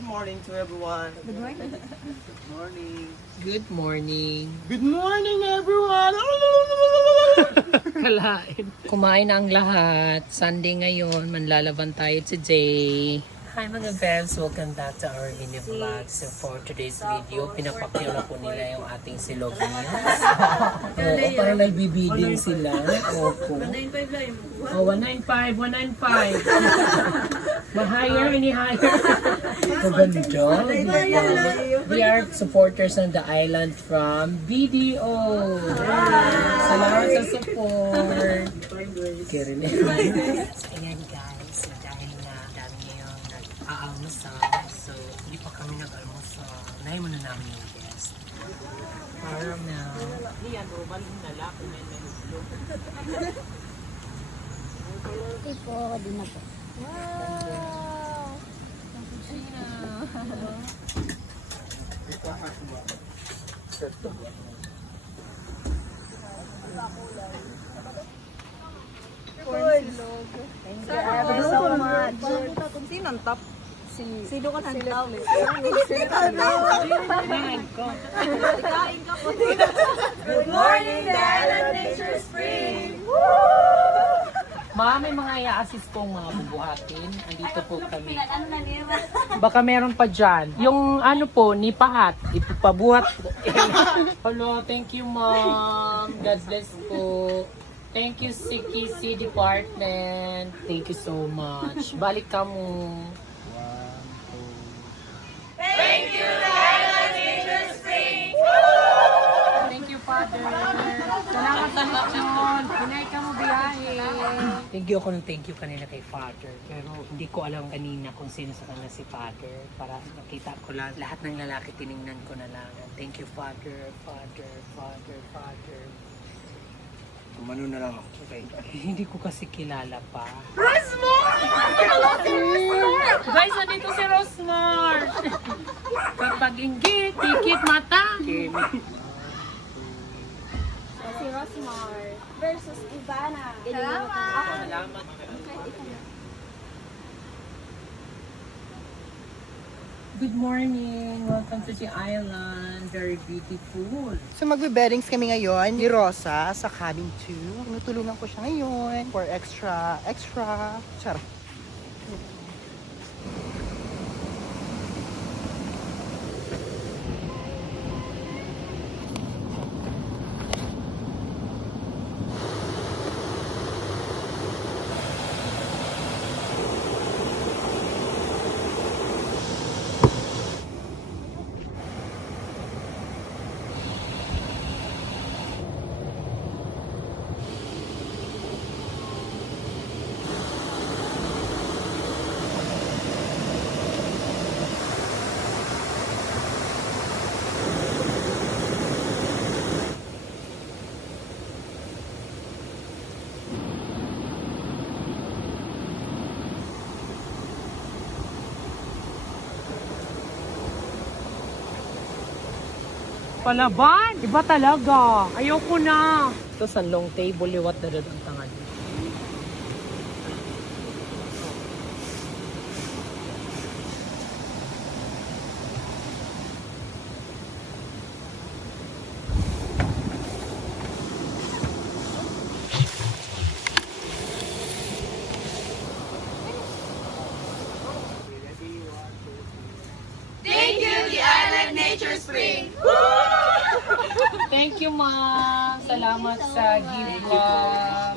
good morning to everyone. Good morning. Good morning. Good morning. Good morning, everyone. Kalain. Kumain na ang lahat. Sunday ngayon. Manlalaban tayo today. Hi mga fans, welcome back to our mini vlog. So for today's video, pinapakila po nila yung ating silog meals. Oo, parang nagbibiding sila. Opo. 195 lang. Oh, 195, 195. Ma-hire, ini-hire. Kaganda. We are supporters on the island from BDO. Salamat sa support. Kaya ayan guys, so dahil na dami ngayong nag-aalmusal, so hindi pa kami nag-almusal. Unahin muna namin yung guest. Caramel. Yan, rubalin na lang. Tipo, di na po. Wow! Thank you so much. Sino ang top? Sino ka ng tao? Good morning, Island Nature Spring! May mga i-assist pong mga bubuhatin. Andito po kami. Baka meron pa dyan. Yung ano po, nipahat. Ipapabuhat po. Hello, thank you mom. God bless po. Thank you CKC Department. Thank you so much. Balik ka mo. Thank you, Island Nature Spring! Thank you, Father. Salamat sa lechon. Pinay ka mo biyahe. Thank you ako ng thank you kanina kay Father. Pero hindi ko alam kanina kung sino sa kanila si Father. Para nakita ko lang. Lahat ng lalaki tiningnan ko na lang. Thank you, Father, Father, Father, Father. Kumano na lang ako. Okay. Hindi ko kasi kilala pa. Rosmar! Guys, nandito si Rosmar. Kapag inggit, tikit mata. Si Rosmar versus Ivana. Salamat. Good morning. Welcome to the island. Very beautiful. So magbe-beddings kami ngayon ni Rosa sa cabin 2. Tinutulungan ko siya ngayon for extra. Charot. Palaban! Iba talaga. Ayoko na. Ito sa long table, liwat na rin ang tangan. Thank you, the Island Nature Spring! Thank you, ma'am. Salamat sa gift ko.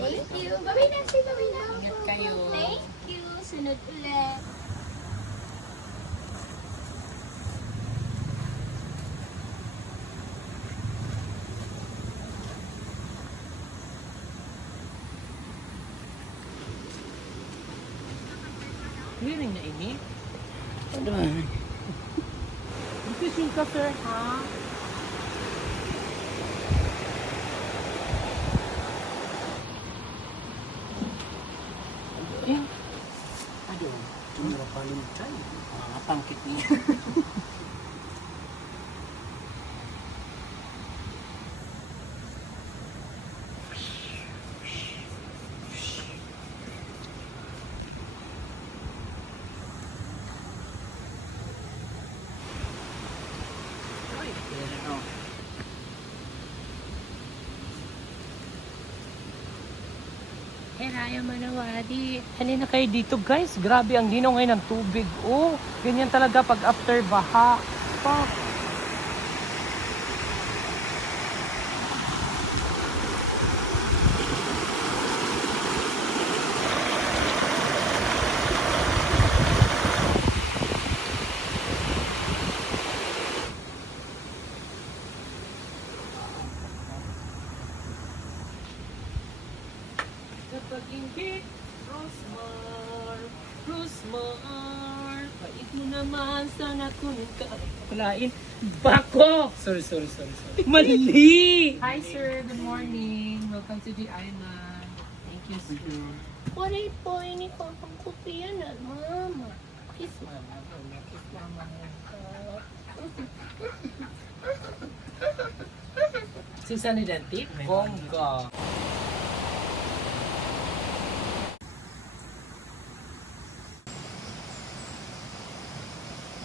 Thank you. Babay na, say babay na. Ingat kayo. Thank you. Sunod ulit. Clearing na ini. Ano ba? This is yung sir, ha? Eh, aduh, cuma paling cai. Tangkit niya. Raya Manawadi. Halina kayo dito guys. Grabe ang linaw ngayon ng tubig. Oh, ganyan talaga pag after baha. Fuck. Kapag hindi, Rosmar, Rosmar, pait mo naman, sana kunin ka. Kulain, bako! Sorry. Mali! Hi sir, good morning. Welcome to the island. Thank you sir. Wala po, ini ko ang kupiyan na, mama. Kiss mama, kiss mama. Susan Identity, bongga.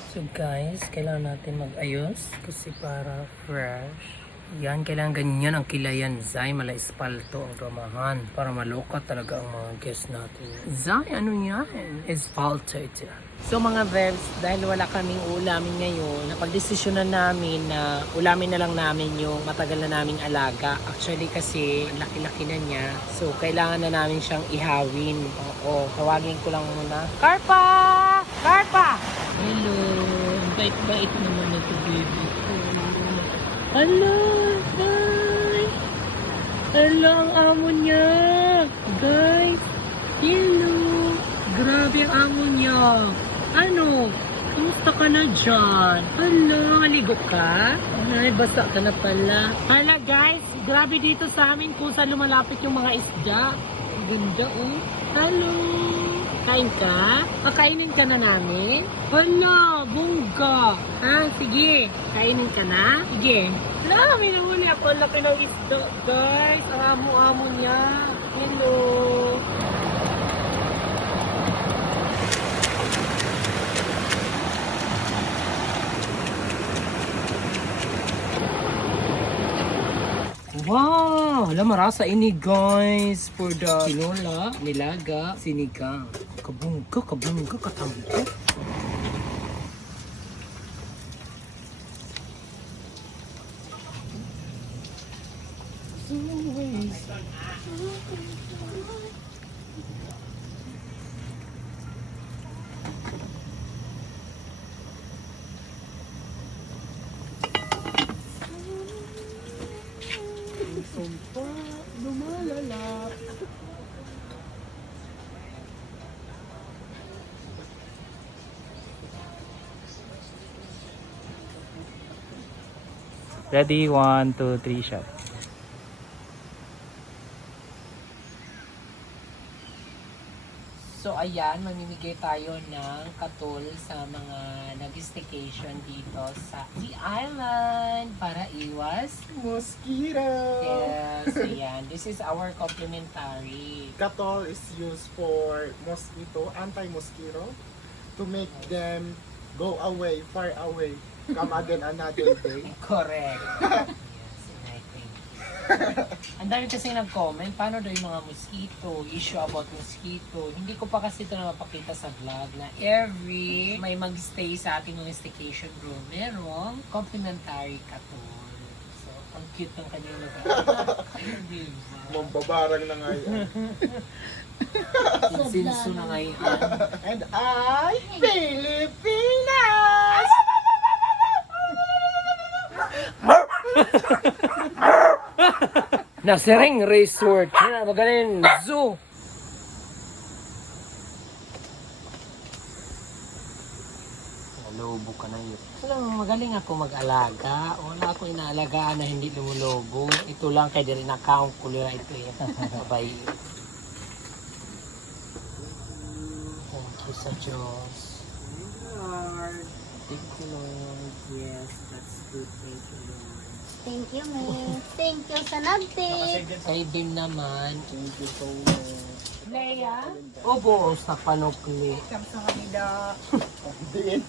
So guys, kailangan natin mag-ayos kasi para fresh. Yan, kailangan ganyan ang kilayan. Zay, mala espalto ang ramahan para maloka talaga ang mga guests natin. Zay, ano yan? Espalto ito. So mga bebs, dahil wala kaming ulamin ngayon, napagdesisyonan namin na ulamin na lang namin yung matagal na naming alaga. Actually kasi laki-laki na niya. So kailangan na namin siyang ihawin. Oo, tawagin ko lang muna. Karpa! Karpa! Hello! Ang bait-bait naman na ito, baby ko. Hello! Hi! Hello ang amo niya! Guys! Hello! Grabe ang amo niya! Ano? Kumusta ka na dyan? Hello! Haligo ka? Ay, basa ka na pala. Hala guys! Grabe dito sa amin kung saan lumalapit yung mga isda. Ganda oh! Hello! Kain ka? Pakainin ka na namin? Hala, bongga. Ah, sige. Kainin ka na? Sige. Hala, may nahuli ako. Laki ng isda, guys. Ang amo-amo niya. Hello. Wow! Alam, marasa ini guys for the tinola, nilaga, sinigang. Kabungka, katampo. Sumpa, lumalala. Ready, 1, 2, 3, shot. So ayan, mamimigay tayo ng katol sa mga nag-staycation dito sa The Island para iwas Mosquito! Yes, ayan. This is our complimentary. Katol is used for mosquito, anti-mosquito, to make them go away, far away, come again another day. Correct. Yes, and I think. Ang dami kasi nag-comment, paano daw yung mga mosquito, issue about mosquito. Hindi ko pa kasi ito na mapakita sa vlog na every may mag-stay sa ating mga staycation room, merong complimentary katol. So, ang cute ng kanyang lugar. Diba? Mambabarang na nga yan. Sinso na ngayon. And I, Pilipinas! Nasiring Resort. Magaling zoo. Lobo ka na yun. Alam mo, magaling ako mag-alaga. Wala akong inaalagaan na hindi lumulobo. Ito lang kay din account ko lang ito eh. Babay. Thank you sa Diyos. Lord. Thank you, Lord. Yes, that's good. Thank you, Lord. Thank you, May. Thank you sa nagtip. Kay Dim naman. Thank you so much. Leia? Obo, sa panopli. Sa kanila. Diin.